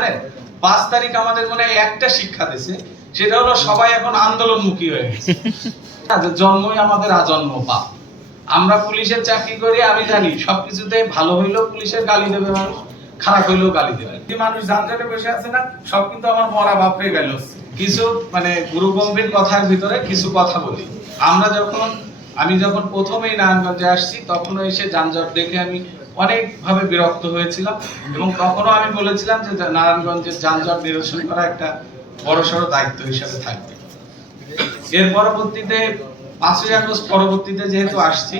জানেন? পাঁচ তারিখ আমাদের মনে হয় একটা শিক্ষা দিছে, সেটা হলো সবাই এখন আন্দোলনমুখী হয়ে গেছে। জন্মই আমাদের আজন্ম পাপ। আমরা পুলিশের চাকরি করি, আমি জানি, সবকিছুতে ভালো হইলেও পুলিশের গালি দেবে মানুষ, খারাপ হইলেও গালি দেবে। যে মানুষ যানজটে বসে আছে না, সব কিন্তু আমার মরা বাপরে গেল। কিছু মানে গুরু গম্ভীর কথার ভিতরে কিছু কথা বলি। আমরা যখন আমি যখন প্রথমেই নারায়ণগঞ্জে আসছি, তখনও এসে যানজট দেখে আমি অনেক ভাবে বিরক্ত হয়েছিলাম এবং তখনও আমি বলেছিলাম যে নারায়ণগঞ্জের যানজট নিরসন করা একটা বড়সড় দায়িত্ব হিসেবে থাকবে। এর পরবর্তীতে, পাঁচই আগস্ট পরবর্তীতে যেহেতু আসছি,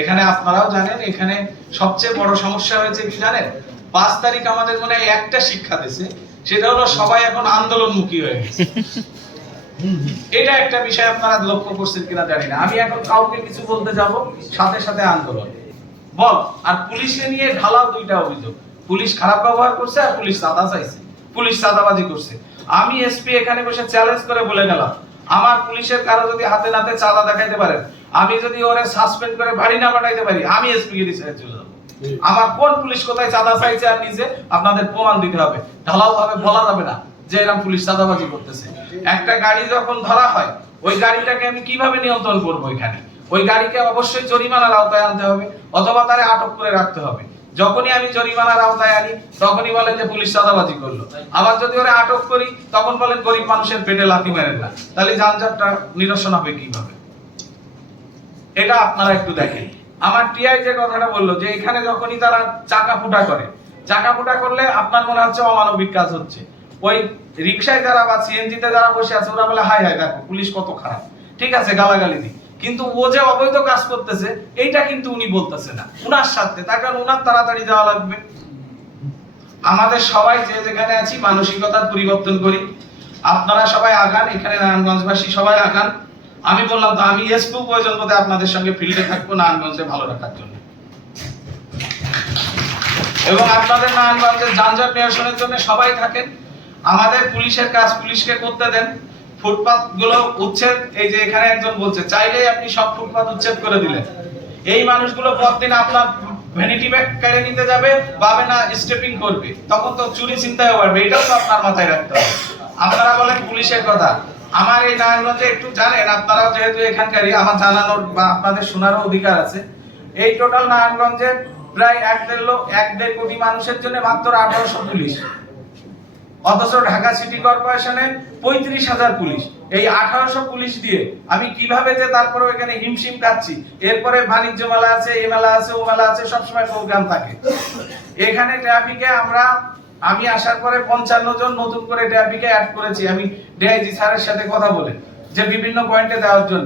এখানে আপনারাও জানেন, এখানে সবচেয়ে বড় সমস্যা হয়েছে কি জানেন? পাঁচ তারিখ আমাদের মনে একটা শিক্ষা দিছে, সেটা হলো সবাই এখন আন্দোলনমুখী হয়ে গেছে। এটা একটা বিষয় আপনারা লক্ষ্য করছেন কিনা জানি না। আমি এখন কাউকে কিছু বলতে যাব সাথে সাথে আন্দোলন। বল আর পুলিশকে নিয়ে ঢালাও দুইটা অভিযোগ। পুলিশ খারাপ ব্যবহার করছে আর পুলিশ চাঁদা চাইছে। পুলিশ চাঁদাবাজি করছে। আমি এসপি এখানে বসে চ্যালেঞ্জ করে বলে গেলাম আমার পুলিশের কারও যদি হাতে নাতে চাঁদা দেখাইতে পারেন আমি যদি ওরে সাসপেন্ড করে বাড়ি না পাঠাইতে পারি আমি এসপি গিরি ছেড়ে চলে যাব। আমার কোন পুলিশ কোথায় চাঁদা চাইছে আর নিজে আপনাদের প্রমাণ দিতে হবে। ঢালাও ভাবে বলা যাবে না। যে এরকম পুলিশ চাঁদাবাজি করতেছে। একটা গাড়ি যখন ধরা হয়, ওই গাড়িটাকে আমি কীভাবে নিয়ন্ত্রণ করব এখানে? ওই গাড়িকে অবশ্যই জরিমানার আওতায় আনতে হবে, অথবা তারে আটক করে রাখতে হবে। যখনই আমি জরিমানার আওতায় আনি, তখনই বলেন যে পুলিশ চাঁদাবাজি করল। আবার যদি ওরা আটক করি, তখন বলেন গরিব মানুষের পেটে লাথি মেরেন না। তাহলে যানজটটা নিরসন হবে কীভাবে? এটা আপনারা একটু দেখেন। আমার টিআই যে কথাটা বলল, যে এখানে যখনই তারা চাকা ফুটা করে, চাকা ফুটা করলে আপনার মনে হচ্ছে অমানবিক কাজ হচ্ছে। ওই রিক্সায় যারা বা সিএনজি তে যারা বসে আছে, ওরা বলে হাই হাই দেখো, পুলিশ কত খারাপ। ঠিক আছে, গালাগালি দি কিন্তু ও যে অবৈধ কাজ করতেছে, এইটা কিন্তু উনি বলতেছে না। উনার সাথে, তার কারণ উনার তাড়াতাড়ি যাওয়া লাগবে। আমাদের সবাই যে যেখানে আছি, মানসিকতার পরিবর্তন করি। আপনারা সবাই আগান, এখানে নারায়ণগঞ্জবাসী সবাই আগান। আমি বললাম তো, আমি এসপি প্রয়োজন বোধে আপনাদের সঙ্গে ফিল্ডে থাকব নারায়ণগঞ্জে ভালো রাখার জন্য। এবং আপনাদের নারায়ণগঞ্জের যানজট নিরসনের জন্য সবাই থাকেন। আমাদের পুলিশের কাজ পুলিশকে করতে দেন। ফুটপাতগুলো উচ্ছেদ, এই যে এখানে একজন বলছে, চাইলেই আপনি সব ফুটপাত উচ্ছেদ করে দিলেন। এই মানুষগুলো পরদিন আপনার ভ্যানিটি ব্যাগ কেড়ে নিতে যাবে, পাবে না স্টেপিং করবে। তখন তো চুরি চিন্তায় পারবে এটাও তো আপনার মাথায় রাখতে হবে। আপনারা বলেন পুলিশের কথা। আমার এই নারায়ণগঞ্জে একটু জানেন, আপনারাও যেহেতু এখানকারই, আমার জানানোর বা আপনাদের শোনারও অধিকার আছে। এই টোটাল নারায়ণগঞ্জে প্রায় এক দেড় লোক এক দেড় কোটি মানুষের জন্য মাত্র আঠারোশো পুলিশ। অথচ ঢাকা সিটি কর্পোরেশনে পঁয়ত্রিশ হাজার পুলিশ। এই আঠারোশো পুলিশ দিয়ে আমি কীভাবে যে তারপরে এখানে হিমশিম কাচ্ছি এরপরে বাণিজ্য মেলা আছে, এ মেলা আছে, ও মেলা আছে, সবসময় প্রোগ্রাম থাকে। এখানে ট্রাফিকে আমরা, আমি আসার পরে পঞ্চান্ন জন নতুন করে ট্রাফিকে অ্যাড করেছি। আমি ডিআইজি স্যারের সাথে কথা বলে, যে বিভিন্ন পয়েন্টে দেওয়ার জন্য।